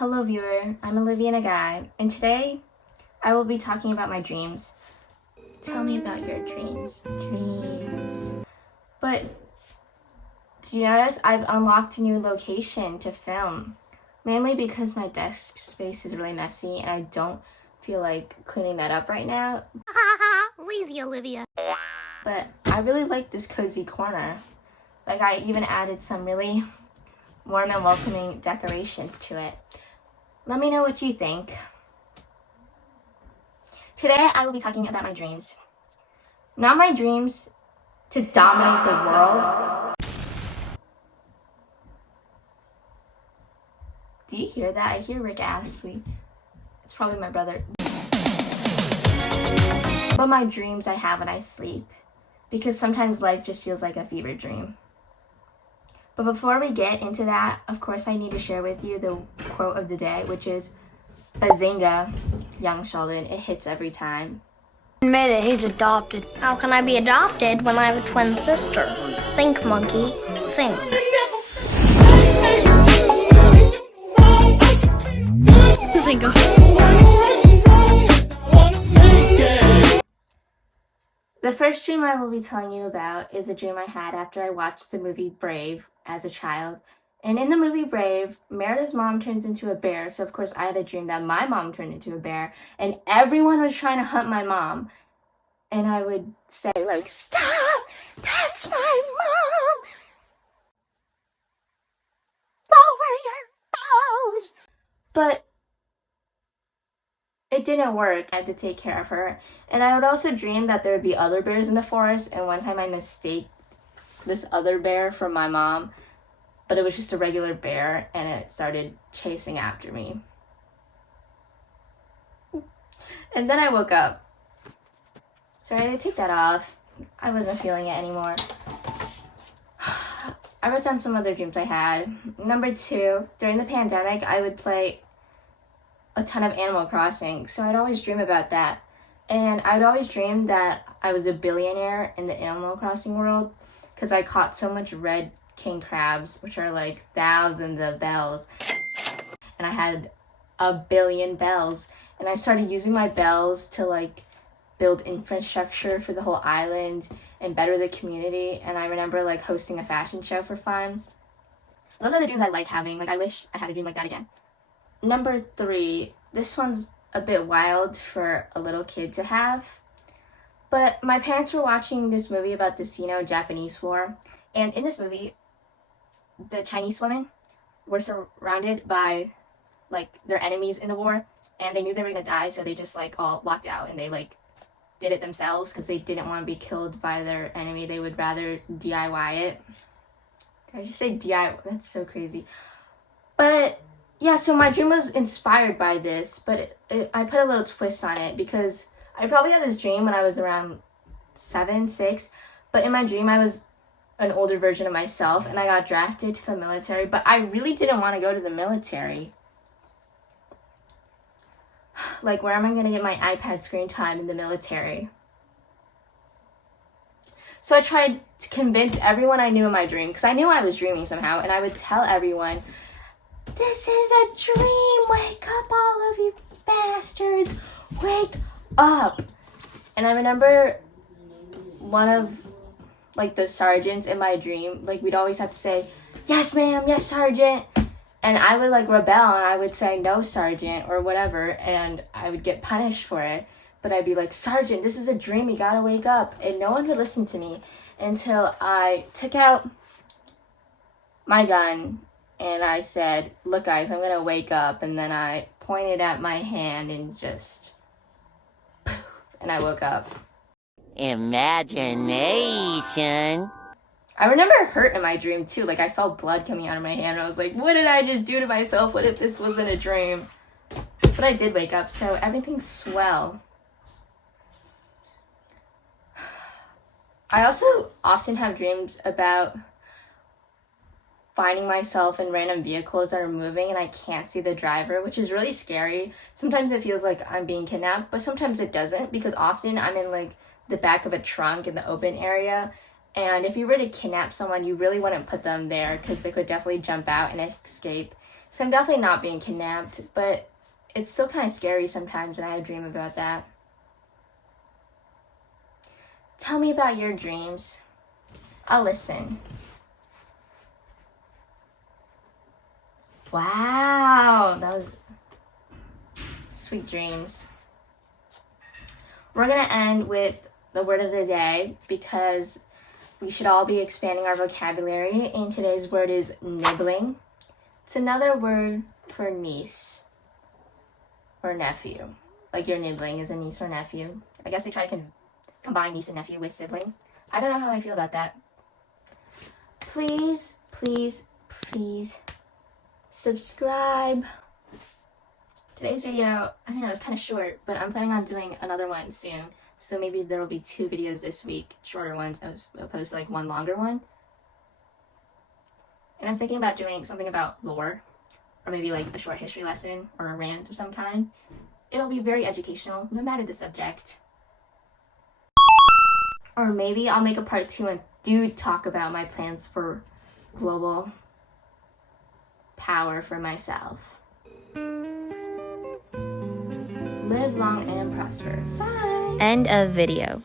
Hello viewer, I'm Olivia Nagai, and today I will be talking about my dreams. Tell me about your dreams. But do you notice I've unlocked a new location to film? Mainly because my desk space is really messy and I don't feel like cleaning that up right now. Lazy Olivia. But I really like this cozy corner. Like, I even added some really warm and welcoming decorations to it. Let me know what you think. Today I will be talking about my dreams. Not my dreams to dominate the world. Do you hear that? I hear Rick Astley. It's probably my brother. But my dreams I have when I sleep. Because sometimes life just feels like a fever dream. But before we get into that, of course I need to share with you the quote of the day, which is, "Bazinga, young Sheldon, it hits every time." Admit it, he's adopted. How can I be adopted when I have a twin sister? Think, monkey. Think. Bazinga. The first dream I will be telling you about is a dream I had after I watched the movie Brave as a child. And in the movie Brave, Merida's mom turns into a bear, so of course I had a dream that my mom turned into a bear, and everyone was trying to hunt my mom. And I would say, like, "Stop! That's my mom! Lower your bows!" But it didn't work. I had to take care of her. And I would also dream that there would be other bears in the forest, and one time I mistaked this other bear for my mom, but it was just a regular bear, and it started chasing after me. And then I woke up. So I take that off. I wasn't feeling it anymore. I wrote down some other dreams I had. Number 2, during the pandemic, I would play a ton of Animal Crossing, so I'd always dream about that. And I'd always dream that I was a billionaire in the Animal Crossing world because I caught so much red king crabs, which are like thousands of bells. And I had a billion bells. And I started using my bells to like build infrastructure for the whole island and better the community. And I remember like hosting a fashion show for fun. Those are the dreams I like having. Like, I wish I had a dream like that again. Number 3, this one's a bit wild for a little kid to have. But my parents were watching this movie about the Sino-Japanese War. And in this movie, the Chinese women were surrounded by like their enemies in the war. And they knew they were gonna die, so they just like all walked out and they like did it themselves because they didn't want to be killed by their enemy. They would rather DIY it. Did I just say DIY? That's so crazy. But yeah, so my dream was inspired by this, but I put a little twist on it because I probably had this dream when I was around 7, 6, but in my dream I was an older version of myself and I got drafted to the military, but I really didn't want to go to the military. Like, where am I going to get my iPad screen time in the military? So I tried to convince everyone I knew in my dream, because I knew I was dreaming somehow, and I would tell everyone, "This is a dream! Wake up, all of you bastards! Wake up!" And I remember one of, like, the sergeants in my dream, like, we'd always have to say, "Yes, ma'am, yes, sergeant!" And I would, like, rebel, and I would say, "No, sergeant," or whatever, and I would get punished for it. But I'd be like, "Sergeant, this is a dream, you gotta wake up." And no one would listen to me until I took out my gun, and I said, "Look, guys, I'm gonna wake up." And then I pointed at my hand and just poof, and I woke up. Imagination. I remember it hurt in my dream too. Like, I saw blood coming out of my hand. And I was like, what did I just do to myself? What if this wasn't a dream? But I did wake up, so everything's swell. I also often have dreams about finding myself in random vehicles that are moving and I can't see the driver, which is really scary. Sometimes it feels like I'm being kidnapped, but sometimes it doesn't, because often I'm in like the back of a trunk in the open area. And if you were to kidnap someone, you really wouldn't put them there because they could definitely jump out and escape. So I'm definitely not being kidnapped, but it's still kind of scary sometimes when I dream about that. Tell me about your dreams. I'll listen. Wow, that was sweet dreams. We're gonna end with the word of the day because we should all be expanding our vocabulary, and today's word is nibbling. It's another word for niece or nephew. Like your nibbling is a niece or nephew. I guess they try to combine niece and nephew with sibling. I don't know how I feel about that. Please, please, please subscribe. Today's video, I don't know, it's kind of short, but I'm planning on doing another one soon. So maybe there will be 2 videos this week, shorter ones, as opposed to like one longer one. And I'm thinking about doing something about lore, or maybe like a short history lesson or a rant of some kind. It'll be very educational, no matter the subject. Or maybe I'll make a part 2 and do talk about my plans for global power for myself. Live long and prosper. Bye! End of video.